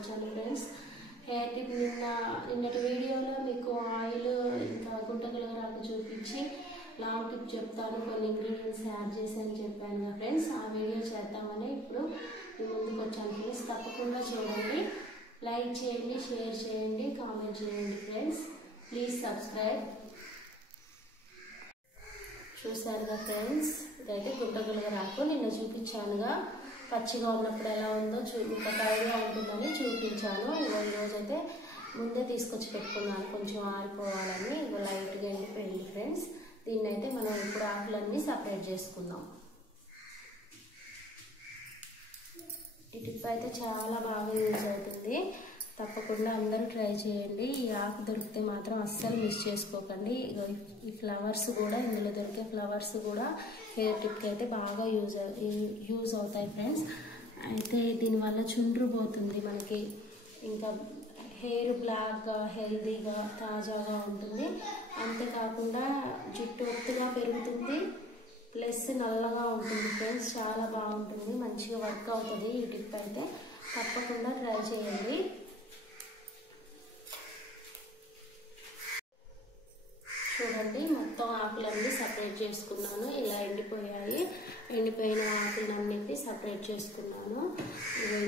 తీసుకొచ్చాను friends. Hair tip నిన్నటి వీడియోలో మీకు ఆయిల్ ఇంకా గుంటగలగరాకు చూపించి లాంగ్ టిప్ చెప్తాను, కొన్ని ఇంగ్రీడియంట్స్ యాడ్ చేశాను చెప్పాను కదా ఫ్రెండ్స్. ఆ వీడియో చేద్దామని ఇప్పుడు ముందుకు వచ్చాను ఫ్రెండ్స్. తప్పకుండా చూడండి, లైక్ చేయండి, షేర్ చేయండి, కామెంట్ చేయండి ఫ్రెండ్స్. Please subscribe. చూసారుగా ఫ్రెండ్స్, ఇదైతే గుంటగలగరాకు నిన్న చూపించానుగా, పచ్చిగా ఉన్నప్పుడు ఎలా ఉందో ఇంకా ఐడియా ఉంటుందని చూపించాను. ఈరోజైతే ముందే తీసుకొచ్చి పెట్టుకున్నాను కొంచెం ఆరిపోవాలని. లైట్గా ఎండిపోయింది ఫ్రెండ్స్. దీన్ని అయితే మనం ఇప్పుడు ఆకులన్నీ సపరేట్ చేసుకుందాం. ఈ టిప్ అయితే చాలా బాగా యూజ్ అవుతుంది, తప్పకుండా అందరూ ట్రై చేయండి. ఈ ఆకు దొరికితే మాత్రం అస్సలు మిస్ చేసుకోకండి. ఈ ఫ్లవర్స్ కూడా, ఇందులో దొరికే ఫ్లవర్స్ కూడా హెయిర్ టిప్కి అయితే బాగా యూజ్ అవుతాయి ఫ్రెండ్స్. అయితే దీనివల్ల చుండ్రు పోతుంది మనకి, ఇంకా హెయిర్ బ్లాక్గా హెల్దీగా తాజాగా ఉంటుంది. అంతేకాకుండా జుట్టు ఒత్తుగా పెరుగుతుంది, ప్లస్ నల్లగా ఉంటుంది ఫ్రెండ్స్. చాలా బాగుంటుంది, మంచిగా వర్క్ అవుతుంది ఈ టిప్ అయితే. తప్పకుండా ట్రై చేయండి. చూడండి, మొత్తం ఆకులన్నీ సపరేట్ చేసుకున్నాను. ఇలా ఎండిపోయాయి, ఎండిపోయిన ఆకులన్నింటినీ సపరేట్ చేసుకున్నాను.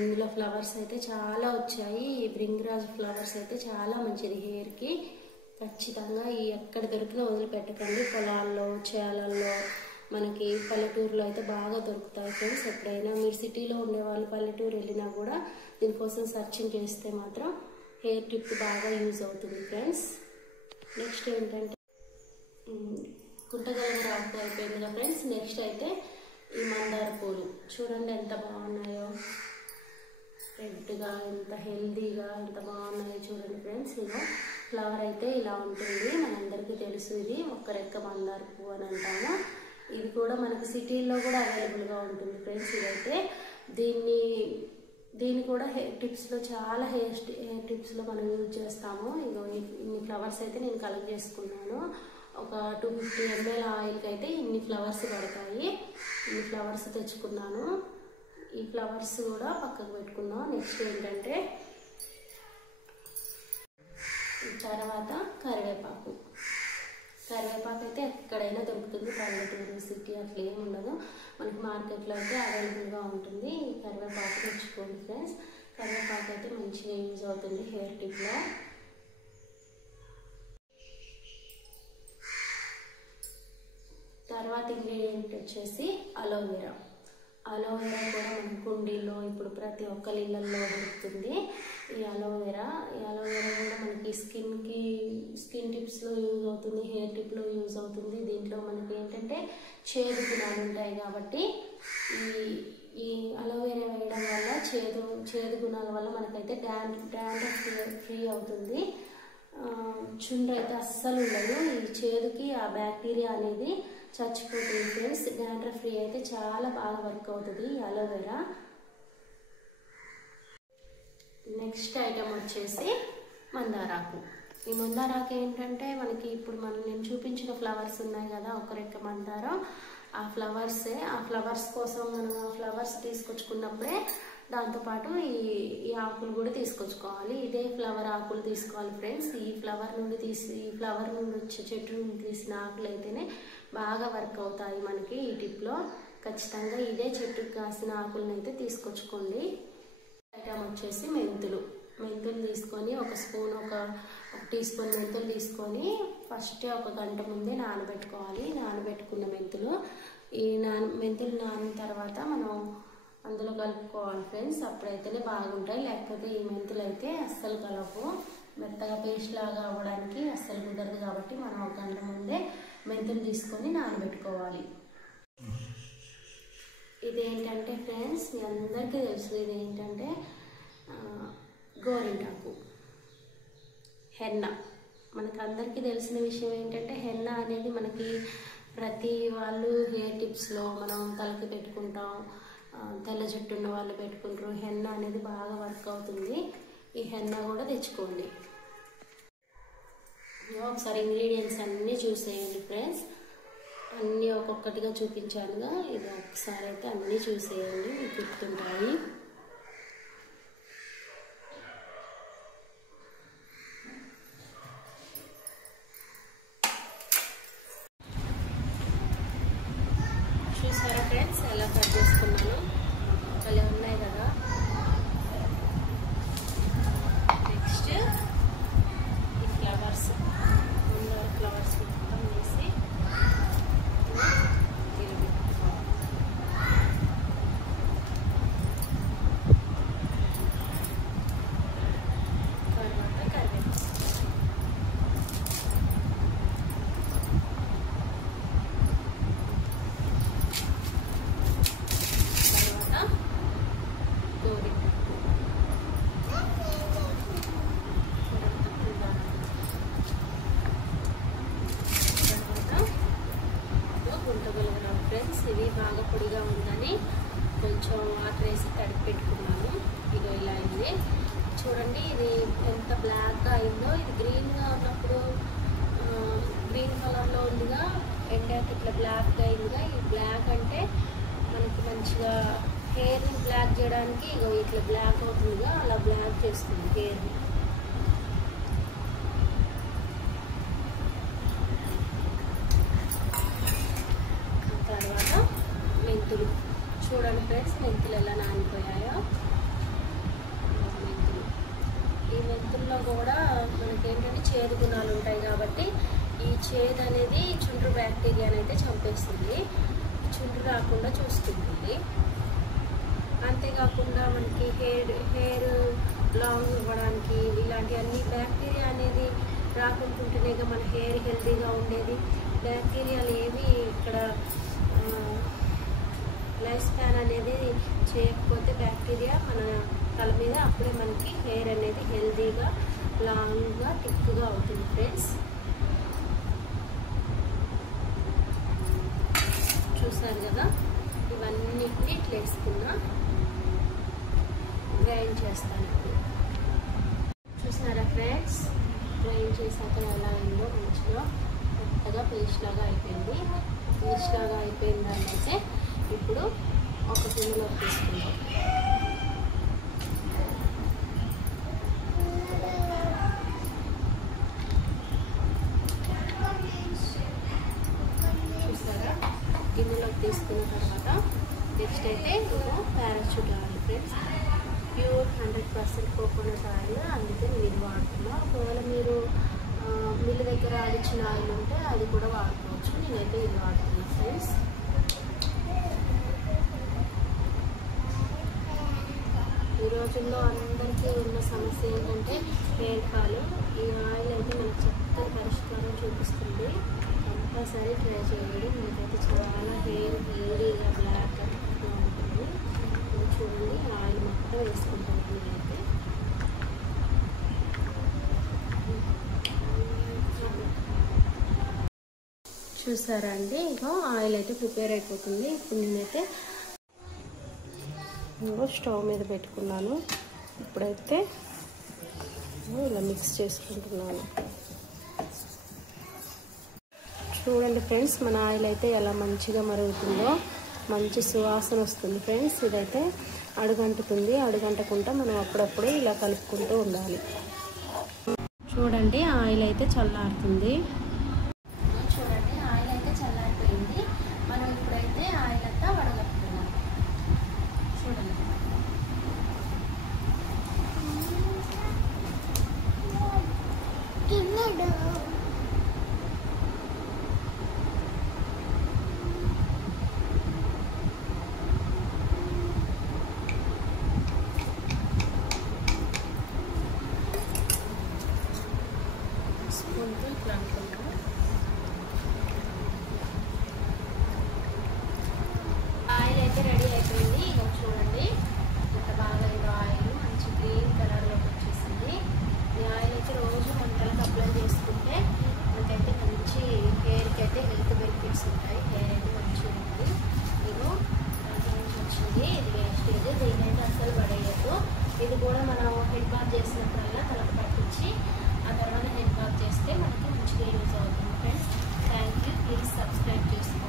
ఇందులో ఫ్లవర్స్ అయితే చాలా వచ్చాయి. ఈ భృంగిరాజ్ ఫ్లవర్స్ అయితే చాలా మంచిది హెయిర్కి. ఖచ్చితంగా ఈ ఎక్కడ దొరికినా వదిలిపెట్టకండి. పొలాల్లో, చేలల్లో, మనకి పల్లెటూరులో అయితే బాగా దొరుకుతాయి ఫ్రెండ్స్. ఎప్పుడైనా మీరు సిటీలో ఉండేవాళ్ళు పల్లెటూరు వెళ్ళినా కూడా దీనికోసం సర్చింగ్ చేస్తే మాత్రం హెయిర్ టిప్ బాగా యూజ్ అవుతుంది ఫ్రెండ్స్. నెక్స్ట్ ఏంటంటే గుంటగలగరాకు అయిపోయింది కదా ఫ్రెండ్స్. నెక్స్ట్ అయితే ఈ మందార పూలు చూడండి ఎంత బాగున్నాయో, రెడ్గా, ఎంత హెల్దీగా, ఎంత బాగున్నాయో చూడండి ఫ్రెండ్స్. ఇలా ఫ్లవర్ అయితే ఇలా ఉంటుంది, మనందరికీ తెలుసు. ఇది ఒక్క రెక్క మందార పువ్వు అని అంటాము. ఇది కూడా మనకి సిటీల్లో కూడా అవైలబుల్గా ఉంటుంది ఫ్రెండ్స్. ఇదైతే దీన్ని కూడా హెయిర్ టిప్స్లో, చాలా హెయిర్ టిప్స్లో మనం యూజ్ చేస్తాము. ఇన్ని ఫ్లవర్స్ అయితే నేను కలెక్ట్ చేసుకున్నాను. ఒక 250 ml ఆయిల్కి అయితే ఇన్ని ఫ్లవర్స్ పడతాయి. ఇన్ని ఫ్లవర్స్ తెచ్చుకున్నాను. ఈ ఫ్లవర్స్ కూడా పక్కకు పెట్టుకున్నాం. నెక్స్ట్ ఏంటంటే తర్వాత కరివేపాకు. కరివేపాకు అయితే ఎక్కడైనా దొరుకుతుంది, పల్లెటూరు, సిటీ అట్లా ఏమి ఉండదు. మనకి మార్కెట్లో అయితే అవైలబుల్గా ఉంటుంది. ఈ కరివేపాకు తెచ్చుకోండి ఫ్రెండ్స్. కరివేపాకు అయితే మంచిగా యూజ్ అవుతుంది హెయిర్ టిప్లో. తర్వాత ఇంగ్రీడియంట్ వచ్చేసి అలోవెరా. అలోవెరా కూడా మన కుండీలో ఇప్పుడు ప్రతి ఒక్కరి ఇళ్ళల్లో దొరుకుతుంది ఈ అలోవెరా. కూడా మనకి స్కిన్ టిప్స్లో యూజ్ అవుతుంది, హెయిర్ టిప్లో యూజ్ అవుతుంది. దీంట్లో మనకి ఏంటంటే చేదు గుణాలు ఉంటాయి కాబట్టి ఈ అలోవెరా వేయడం వల్ల చేదు గుణాల వల్ల మనకైతే డాండ్రఫ్ ఫ్రీ అవుతుంది. చుండ్రు అయితే అస్సలు ఉండదు. ఈ చేదుకి ఆ బ్యాక్టీరియా అనేది చచ్చిపోతుంది ఫ్రెండ్స్. డాండ్రఫ్ ఫ్రీ అయితే చాలా బాగా వర్క్ అవుతుంది ఈ అలోవెరా. నెక్స్ట్ ఐటమ్ వచ్చేసి మందారాకు. ఈ మందారాకు ఏంటంటే మనకి ఇప్పుడు నేను చూపించిన ఫ్లవర్స్ ఉన్నాయి కదా, ఒక రెక్క మందారం, ఆ ఫ్లవర్స్ కోసం మనం ఆ ఫ్లవర్స్ తీసుకొచ్చుకున్నప్పుడే దాంతోపాటు ఈ ఆకులు కూడా తీసుకొచ్చుకోవాలి. ఇదే ఫ్లవర్ ఆకులు తీసుకోవాలి ఫ్రెండ్స్. ఈ ఫ్లవర్ నుండి వచ్చే చెట్టు నుండి తీసిన ఆకులు అయితేనే బాగా వర్క్ అవుతాయి మనకి ఈ టిప్లో. ఖచ్చితంగా ఇదే చెట్టుకు కాసిన ఆకులను అయితే తీసుకొచ్చుకోండి. ఐటమ్ వచ్చేసి మెంతులు తీసుకొని ఒక టీ స్పూన్ మెంతులు తీసుకొని ఫస్ట్ ఒక గంట ముందే నానబెట్టుకోవాలి. నానబెట్టుకున్న మెంతులు మెంతులు నానిన తర్వాత మనం అందులో కలుపుకోవాలి ఫ్రెండ్స్. అప్పుడైతేనే బాగుంటాయి, లేకపోతే ఈ మెంతులు అయితే అస్సలు కలవు. మెత్తగా పేస్ట్ లాగా అవ్వడానికి అస్సలు కుదరదు కాబట్టి మనం ఒక గంట ముందే మెంతులు తీసుకొని నానబెట్టుకోవాలి. ఇదేంటంటే ఫ్రెండ్స్ మీ అందరికీ తెలుసు, ఇదేంటంటే గోరింటాకు, హెన్నా. మనకు అందరికీ తెలిసిన విషయం ఏంటంటే హెన్నా అనేది మనకి ప్రతి వాళ్ళు హెయిర్ టిప్స్లో మనం తలకి పెట్టుకుంటాం, తెల్ల జుట్టు ఉన్న వాళ్ళు పెట్టుకుంటారు. హెన్నా అనేది బాగా వర్క్ అవుతుంది. ఈ హెన్నా కూడా తెచ్చుకోండి. ఒకసారి ఇంగ్రీడియంట్స్ అన్నీ చూసేయండి ఫ్రెండ్స్. అన్నీ ఒక్కొక్కటిగా చూపించానుగా, ఇది ఒకసారి అయితే అన్నీ చూసేయండి, మీకు గుర్తుంటాయి. ఫ్రెండ్స్ ఎలా కట్ చేసుకున్నాను, అలా ఉన్నాయి కదా. నెక్స్ట్ ఈ ఫ్లవర్స్, ముందర ఫ్లవర్స్ మొత్తం వేసి ఇవి బాగా పొడిగా ఉందని కొంచెం వాటర్ వేసి తడిపి పెట్టుకున్నాను. ఇది ఇలా అయింది చూడండి. ఇది ఎంత బ్లాక్గా అయిందో. ఇది గ్రీన్గా ఉన్నప్పుడు గ్రీన్ కలర్లో ఉందిగా, ఎండాక ఇట్లా బ్లాక్గా అయిందిగా. ఈ బ్లాక్ అంటే మనకి మంచిగా హెయిర్ని బ్లాక్ చేయడానికి ఇగో ఇట్లా బ్లాక్ అవుతుందిగా, అలా బ్లాక్ చేస్తుంది హెయిర్ని. మెంతులు చూడండి ఫ్రెండ్స్, మెంతులు ఎలా నానిపోయాయో. మెంతులు, ఈ మెంతుల్లో కూడా మనకి ఏంటంటే చేదు గుణాలు ఉంటాయి కాబట్టి ఈ చేదు అనేది చుండ్రు బ్యాక్టీరియాని అయితే చంపేస్తుంది, చుండ్రు రాకుండా చూసుకుంటుంది. అంతేకాకుండా మనకి హెయిర్ లాంగ్ ఇవ్వడానికి ఇలాంటి అన్ని బ్యాక్టీరియా అనేది రాకుంటుంటేనే మన హెయిర్ హెల్తీగా ఉండేది. బ్యాక్టీరియాలు ఏవి ఇక్కడ లైఫ్ స్పాన్ అనేది చేయకపోతే బ్యాక్టీరియా మన తల మీద, అప్పుడే మనకి హెయిర్ అనేది హెల్తీగా లాంగ్గా థిక్గా అవుతుంది ఫ్రెండ్స్. చూసారు కదా, ఇవన్నిటిని ఇట్లా వేసుకున్నా గ్రైండ్ చేస్తాను. చూసారా ఫ్రెండ్స్, గ్రైండ్ చేసాక ఎలా అయిందో మంచిగా కొత్తగా పేస్ట్ లాగా అయిపోయింది. పేస్ట్ లాగా అయిపోయిందని అయితే ఇప్పుడు ఒక గిన్నెలో తీసుకుందాం. చూసారా, గిన్నెలోకి తీసుకున్న తర్వాత నెక్స్ట్ అయితే parachute oil friends, pure 100% coconut oil, అందుకే నేను ఇది వాడుతున్నా. ఒకవేళ మీరు మిల్లు దగ్గర ఆడిచ్చిన ఆయిల్ ఉంటే అది కూడా వాడుకోవచ్చు. నేనైతే ఇది వాడుతున్నా ఫ్రెండ్స్. ఈ రోజుల్లో అందరికీ ఉన్న సమస్య ఏంటంటే హెయిర్ ఫాల్. ఈ ఆయిల్ అయితే మనకు చక్కని పరిష్కారం చూపిస్తుంది. కంపల్సరీ ట్రై చేయండి. మీకైతే చాలా హెయిర్ హెల్దీగా బ్లాక్గా ఉంటుంది. చూడండి, ఆయిల్ మొత్తం వేసుకుంటాను నేనైతే. చూసారా అండి, ఇగో ఆయిల్ అయితే ప్రిపేర్ అయిపోతుంది. ఇప్పుడు నేనైతే స్టవ్ మీద పెట్టుకున్నాను. ఇప్పుడైతే ఇలా మిక్స్ చేసుకుంటున్నాను. చూడండి ఫ్రెండ్స్, మన ఆయిల్ అయితే ఎలా మంచిగా మరుగుతుందో, మంచి సువాసన వస్తుంది ఫ్రెండ్స్. ఇదైతే అడుగంటుతుంది. అడుగంటకుండా మనం అప్పుడప్పుడు ఇలా కలుపుకుంటూ ఉండాలి. చూడండి, ఆయిల్ అయితే చల్లారుతుంది. చూడండి, ఆయిల్ అయితే చల్లారిపోయింది. మనం ఇప్పుడైతే ఆయిల్ అంతా వడగట్టుకున్నాం. చూడండి, స్పూన్తో ఇట్లా అనుకుంటాం. ఆయిల్ అయితే రెడీ అయిపోయింది. ఇక చూడండి ఎంత బాగా ఇది ఆయిల్ మంచి గ్రీన్ కలర్లోకి వచ్చేసింది. ఈ ఆయిల్ అయితే రోజు వంటలకు అప్లై చేసుకుంటే మనకైతే మంచి హెయిర్కి అయితే హెల్త్ బెనిఫిట్స్ ఉంటాయి. హెయిర్ అయితే మంచిగా ఉంటుంది. ఇగో వచ్చింది, ఇది వేస్టేజ్, దీనైతే అసలు పడేయద్దు. ఇది కూడా మనం హెడ్ బాత్ చేసినప్పుడల్లా తలకు పట్టించి ఆ తర్వాత హెడ్ బాత్ చేస్తే మనకి మంచిగా యూజ్ అవుతుంది friends. Thank you. Please subscribe చేసుకోండి.